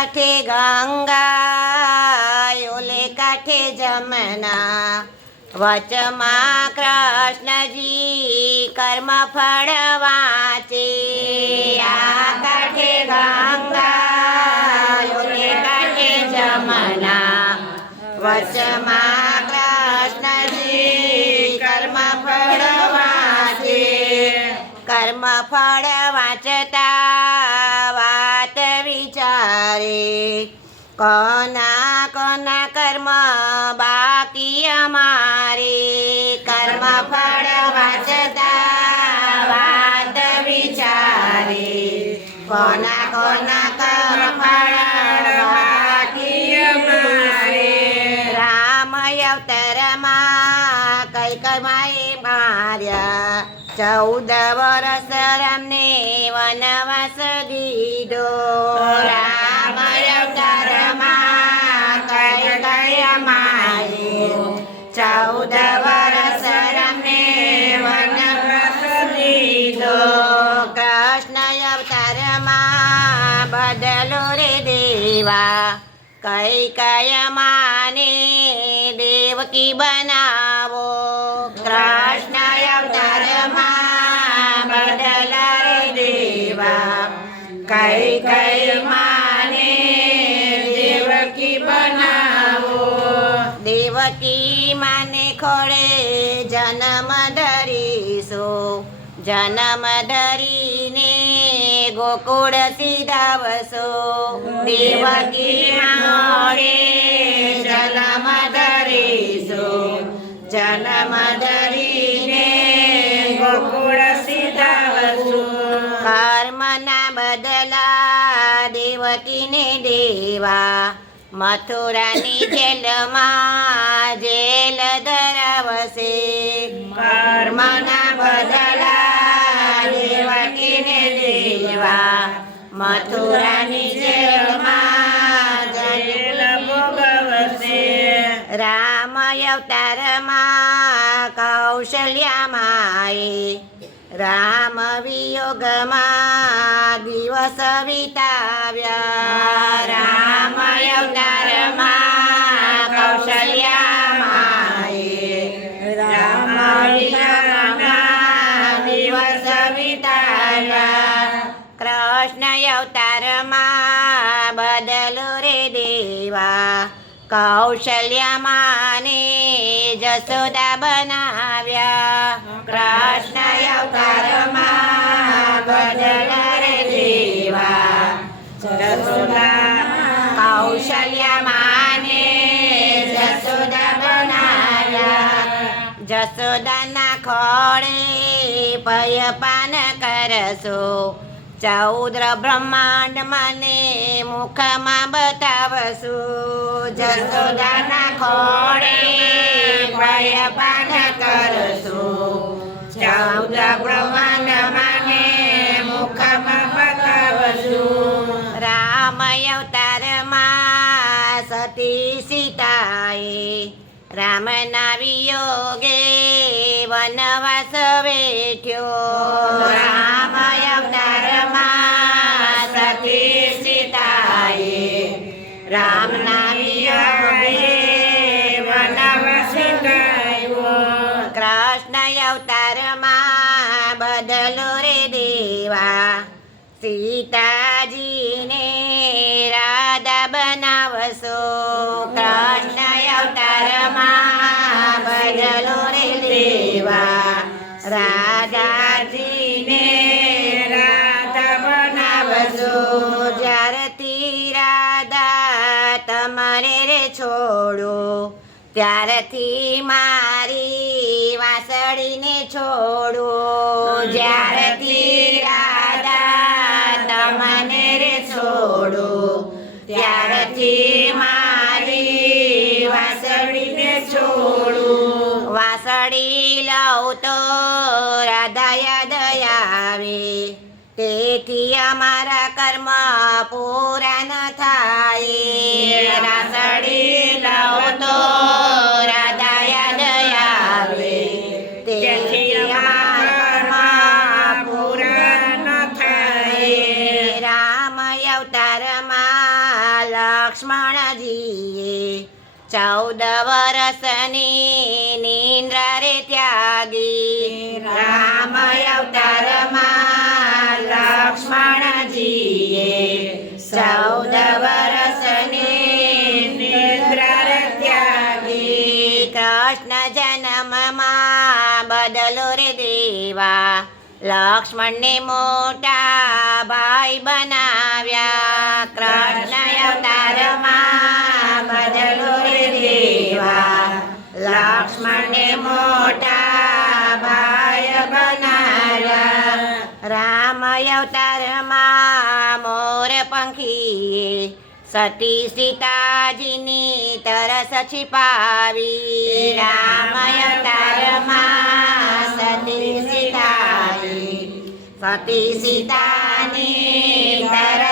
કાંઠે ગંગા, ઓલે કાંઠે જમના. વચમાં કૃષ્ણજી કર્મ ફળ વાંચે. આ કાંઠે ગંગા, ઓલે કાંઠે જમના. વચમાં કૃષ્ણજી કર્મ ફળ વાંચે. કર્મ ફળ કોના કોના કર્મ બાકી અમારે. કર્મ ફળ વાંચતા વાત વિચારે. કોના કોના કર્મ ફળ બાકી અમારે. રામ અવતરમાં કઈ કમાઈ માર્યા. ચૌદ વર્ષ રામને વનવાસ દીધો. દેવા કઈ કય માને દેવકી બનાવો કૃષ્ણ કઈ કઈ માને દેવકી બનાવો? દેવકી માને ખોળે જન્મ ધરીશો. જન્મ ધરીને ગોકુળ સીધાવશો. દેવકી મોડે જન્મ ધરીશો. જન્મ ધરીને ગોકુળ સીધાવશો. કર્મના બદલા દેવકીને દેવા. મથુરાની જેલમાં જેલ ધરાવશે. કર્મના બદલા દેવા. મથુરાની જેલમાં જેલ ભોગવશે. રામ અવતારમાં કૌશલ્યામાએ રામ વિયોગમાં દિવસ વિતાવ્યા. રામ અવતારમાં કૌશલ્યમાને જસોદા બનાવ્યા. કૃષ્ણ અવતારમાં બદલા રે દેવા જસોદા કૌશલ્યમાને જસોદા બનાવ્યા. જસોદાના ખોળે પયપાન કરશો. ચૌદ્ર બ્રહ્માંડ મને મુખમાં બતાવશું. જસોદાના ખોડે પયપાન કરશું. ચૌદ્ર બ્રહ્માંડ મને મુખમાં બતાવશું. રામ અવતારમાં સતી સીતાએ રામના વિયોગે વનવાસ વેઠ્યો. ગાયો કૃષ્ણ અવતારમાં બદલો રે દેવા સીતાજીને રાધા બનાવશો કૃષ્ણ અવતારમાં બદલો રે દેવા. રાધાજીને ત્યારથી મારી વાસળીને છોડો. જ્યારથી રાધા તમને રે છોડો. ત્યારથી મારી વાસળીને છોડું. વાસળી લઉં તો રાધા યાદ આવે. તેથી અમારા કર્મ પૂરા ન થાય. રાસડી અવતારમાં લક્ષ્મણજીએ ચૌદ વરસની નિંદ્રા રે ત્યાગી. રામ અવતારમાં લક્ષ્મણજીએ ચૌદ રે ત્યાગી. કૃષ્ણ જન્મમાં બદલો રે દેવા. લક્ષ્મણને મોટા ભાઈ કૃષ્ણ અવતારમાં દેવા લક્ષ્મણને મોટા ભાઈ બનાવ્યા રામ અવતારમાં મોર પંખીએ સતી સીતાજીની તરસ છિપાવી રામ અવતારમાં સતી સીતાજી સતી સીતાની તરસ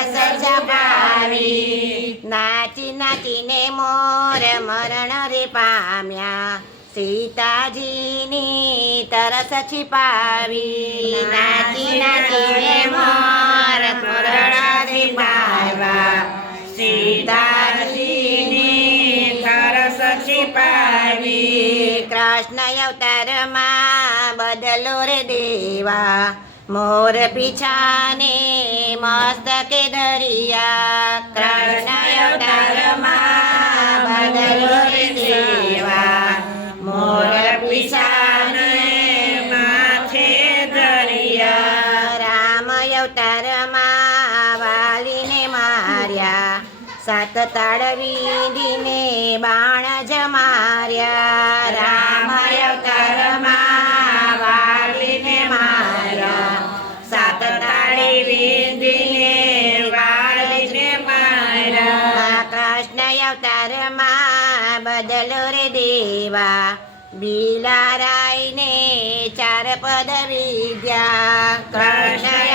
આવી નાચી નાચીને મોર મરણ રે પામ્યા. સીતાજીની તરસ છિપાવી. નાચી નાચીને મોર મરણ રે પામ્યા. સીતાજીની તરસ છીપાવી. કૃષ્ણ અવતારમાં બદલો રે દેવા. મોર પીછાને મસ્તકે દરિયા કૃષ્ણ મોર પીછાને માથે વાલીને માર્યા. સાત તાળ દીને બાણ જમાર્યા રામ રે દેવા. બિલારાયને ચાર પદ વિદ્યા. કૃષ્ણ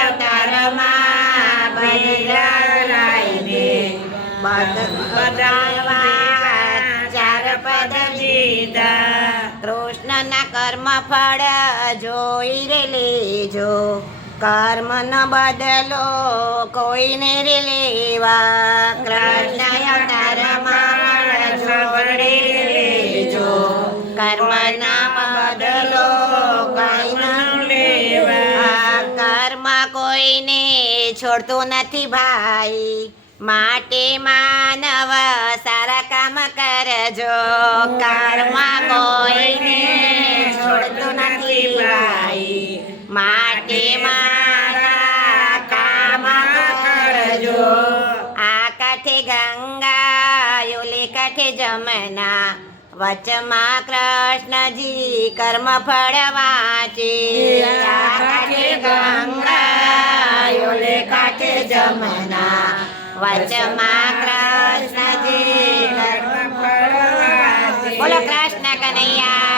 ચાર પદ વિદ્યા. કૃષ્ણના કર્મ ફળ જોઈ રે લેજો. કર્મ ન બદલો કોઈને રે લેવા. કૃષ્ણ જોડે લેજો કર્મ ના બદલો કોઈને લેવા કર્મ કોઈને છોડતું નથી ભાઈ માટે માનવ સારા કામ કરજો કર્મ કોઈને છોડતું નથી ભાઈ માટે જમના વચમાં કૃષ્ણજી કર્મ ફળ વાંચે. ગંગા જમના વચમાં કૃષ્ણજી કર્મ ફળ બોલો કૃષ્ણ કનૈયા.